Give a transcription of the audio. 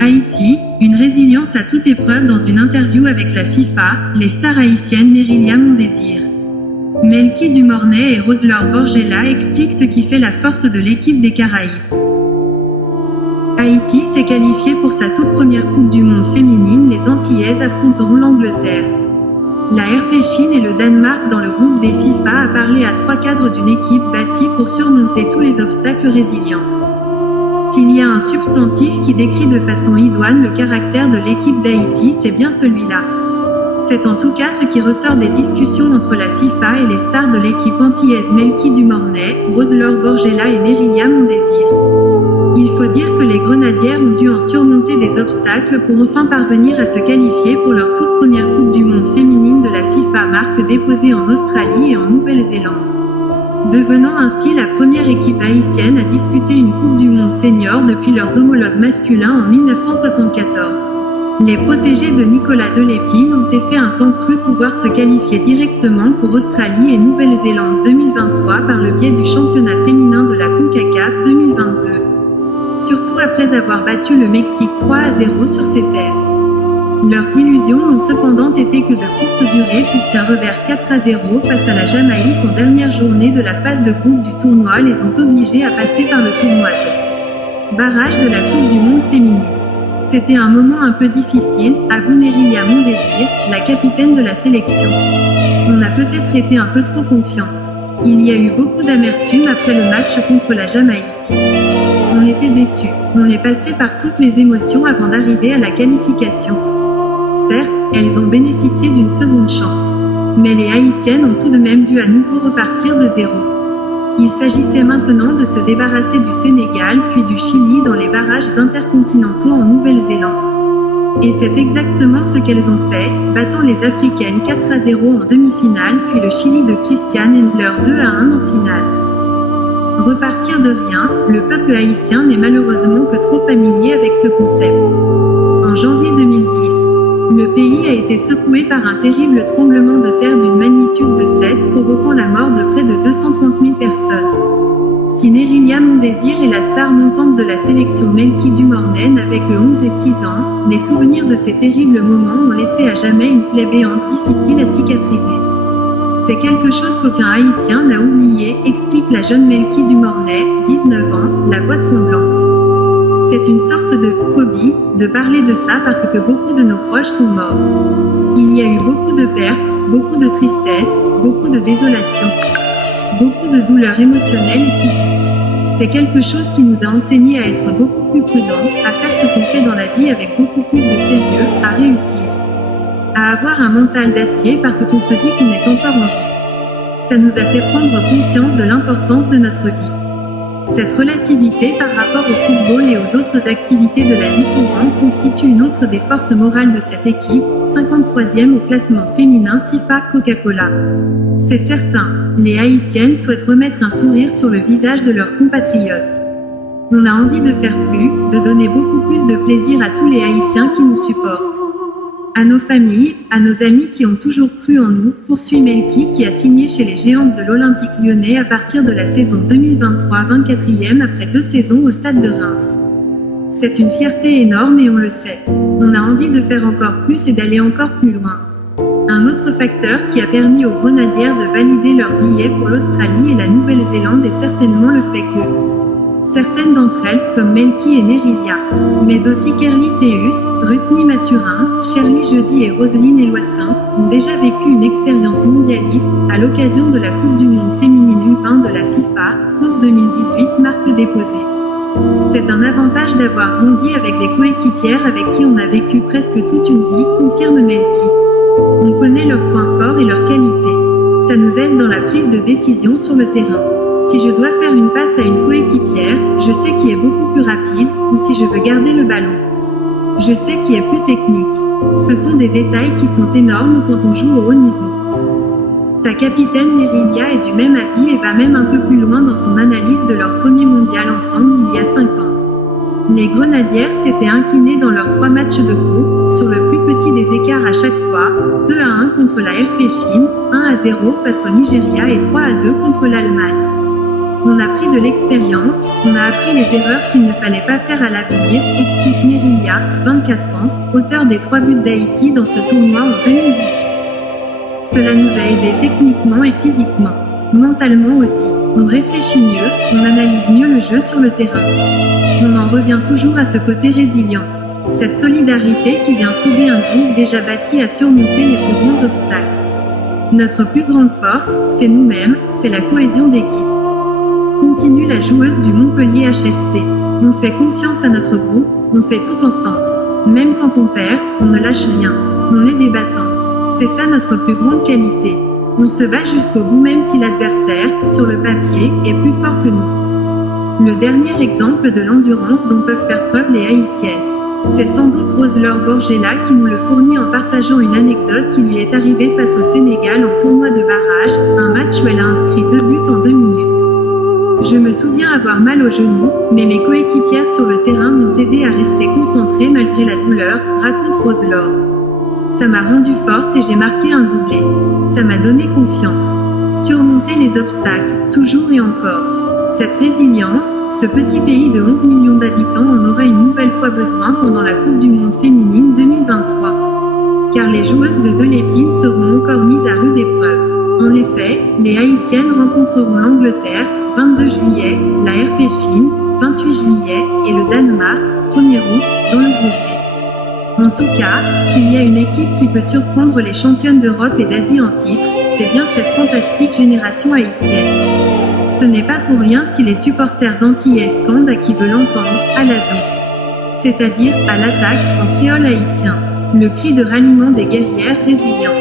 Haïti, une résilience à toute épreuve. Dans une interview avec la FIFA, les stars haïtiennes Nerilya Mondésir, Melky Dumornay et Roselor Borgella expliquent ce qui fait la force de l'équipe des Caraïbes. Haïti s'est qualifié pour sa toute première Coupe du Monde féminine. Les Antillaises affronteront l'Angleterre, la RP Chine et le Danemark dans le groupe des FIFA. A parlé à trois cadres d'une équipe bâtie pour surmonter tous les obstacles. Résilience. S'il y a un substantif qui décrit de façon idoine le caractère de l'équipe d'Haïti, c'est bien celui-là. C'est en tout cas ce qui ressort des discussions entre la FIFA et les stars de l'équipe antillaise Melky Dumornay, Roselor Borgella et Nerilya Mondésir. Il faut dire que les Grenadières ont dû en surmonter des obstacles pour enfin parvenir à se qualifier pour leur toute première Coupe du Monde féminine de la FIFA, marque déposée en Australie et en Nouvelle-Zélande, devenant ainsi la première équipe haïtienne à disputer une Coupe du Monde senior depuis leurs homologues masculins en 1974. Les protégés de Nicolas Delépine ont fait un temps cru pouvoir se qualifier directement pour Australie et Nouvelle-Zélande 2023 par le biais du championnat féminin de la CONCACAF 2022. Surtout après avoir battu le Mexique 3-0 sur ses terres. Leurs illusions n'ont cependant été que de courte durée, puisqu'un revers 4-0 face à la Jamaïque en dernière journée de la phase de groupe du tournoi les ont obligés à passer par le tournoi de barrage de la Coupe du Monde féminine. C'était un moment un peu difficile, avoue Nerilya Mondésir, la capitaine de la sélection. On a peut-être été un peu trop confiante. Il y a eu beaucoup d'amertume après le match contre la Jamaïque. On était déçus. On est passé par toutes les émotions avant d'arriver à la qualification. Certes, elles ont bénéficié d'une seconde chance. Mais les Haïtiennes ont tout de même dû à nouveau repartir de zéro. Il s'agissait maintenant de se débarrasser du Sénégal puis du Chili dans les barrages intercontinentaux en Nouvelle-Zélande. Et c'est exactement ce qu'elles ont fait, battant les Africaines 4-0 en demi-finale puis le Chili de Christiane Endler 2-1 en finale. Repartir de rien, le peuple haïtien n'est malheureusement que trop familier avec ce concept. En janvier 2010, le pays a été secoué par un terrible tremblement de terre d'une magnitude de 7, provoquant la mort de près de 230 000 personnes. Si Nerilya Mondésir est la star montante de la sélection Melky Dumornay n'avait que 11 et 6 ans, les souvenirs de ces terribles moments ont laissé à jamais une plaie béante difficile à cicatriser. C'est quelque chose qu'aucun Haïtien n'a oublié, explique la jeune Melky Dumornay, 19 ans, la voix tremblante. C'est une sorte de phobie de parler de ça parce que beaucoup de nos proches sont morts. Il y a eu beaucoup de pertes, beaucoup de tristesse, beaucoup de désolation, beaucoup de douleurs émotionnelles et physiques. C'est quelque chose qui nous a enseigné à être beaucoup plus prudents, à faire ce qu'on fait dans la vie avec beaucoup plus de sérieux, à réussir, à avoir un mental d'acier parce qu'on se dit qu'on est encore en vie. Ça nous a fait prendre conscience de l'importance de notre vie. Cette relativité par rapport au football et aux autres activités de la vie courante constitue une autre des forces morales de cette équipe, 53e au classement féminin FIFA Coca-Cola. C'est certain, les Haïtiennes souhaitent remettre un sourire sur le visage de leurs compatriotes. On a envie de faire plus, de donner beaucoup plus de plaisir à tous les Haïtiens qui nous supportent. À nos familles, à nos amis qui ont toujours cru en nous, poursuit Melky qui a signé chez les Géantes de l'Olympique Lyonnais à partir de la saison 2023, 24e après 2 saisons au stade de Reims. C'est une fierté énorme et on le sait. On a envie de faire encore plus et d'aller encore plus loin. Un autre facteur qui a permis aux Grenadières de valider leur billet pour l'Australie et la Nouvelle-Zélande est certainement le fait que certaines d'entre elles, comme Melky et Nerilya, mais aussi Kerly Théus, Rutny Mathurin, Shirley Jeudy et Roselyne Eloissin, ont déjà vécu une expérience mondialiste à l'occasion de la Coupe du Monde féminine U20 de la FIFA, France 2018, marque déposée. C'est un avantage d'avoir grandi avec des coéquipières avec qui on a vécu presque toute une vie, confirme Melky. On connaît leurs points forts et leurs qualités. Ça nous aide dans la prise de décision sur le terrain. Si je dois faire une passe à une coéquipière, je sais qui est beaucoup plus rapide, ou si je veux garder le ballon, je sais qui est plus technique. Ce sont des détails qui sont énormes quand on joue au haut niveau. Sa capitaine Nerilya est du même avis et va même un peu plus loin dans son analyse de leur premier mondial ensemble il y a 5 ans. Les Grenadières s'étaient inclinées dans leurs 3 matchs de groupe, sur le plus petit des écarts à chaque fois, 2-1 contre la RP Chine, 1-0 face au Nigeria et 3-2 contre l'Allemagne. On a pris de l'expérience, on a appris les erreurs qu'il ne fallait pas faire à l'avenir, explique Nerilia, 24 ans, auteur des 3 buts d'Haïti dans ce tournoi en 2018. Cela nous a aidés techniquement et physiquement. Mentalement aussi. On réfléchit mieux, on analyse mieux le jeu sur le terrain. On en revient toujours à ce côté résilient. Cette solidarité qui vient souder un groupe déjà bâti à surmonter les plus grands obstacles. Notre plus grande force, c'est nous-mêmes, c'est la cohésion d'équipe. Continue la joueuse du Montpellier HSC. On fait confiance à notre groupe, on fait tout ensemble. Même quand on perd, on ne lâche rien. On est des battantes. C'est ça notre plus grande qualité. On se bat jusqu'au bout même si l'adversaire, sur le papier, est plus fort que nous. Le dernier exemple de l'endurance dont peuvent faire preuve les Haïtiennes. C'est sans doute Rose-Laure Borgella qui nous le fournit en partageant une anecdote qui lui est arrivée face au Sénégal en tournoi de barrage, un match où elle a inscrit 2 buts en 2 minutes. Je me souviens avoir mal au genou, mais mes coéquipières sur le terrain m'ont aidé à rester concentrée malgré la douleur, raconte Rose-Laure. Ça m'a rendue forte et j'ai marqué un doublé. Ça m'a donné confiance. Surmonter les obstacles, toujours et encore. Cette résilience, ce petit pays de 11 millions d'habitants en aura une nouvelle fois besoin pendant la Coupe du Monde féminine 2023. Car les joueuses de Delépine seront encore mises à rude épreuve. En effet, les Haïtiennes rencontreront l'Angleterre, 22 juillet, la RP Chine, 28 juillet, et le Danemark, 1er août, dans le groupe D. En tout cas, s'il y a une équipe qui peut surprendre les championnes d'Europe et d'Asie en titre, c'est bien cette fantastique génération haïtienne. Ce n'est pas pour rien si les supporters antillais scandent à qui veut l'entendre, à l'azon. C'est-à-dire, à l'attaque, en créole haïtien. Le cri de ralliement des guerrières résilientes.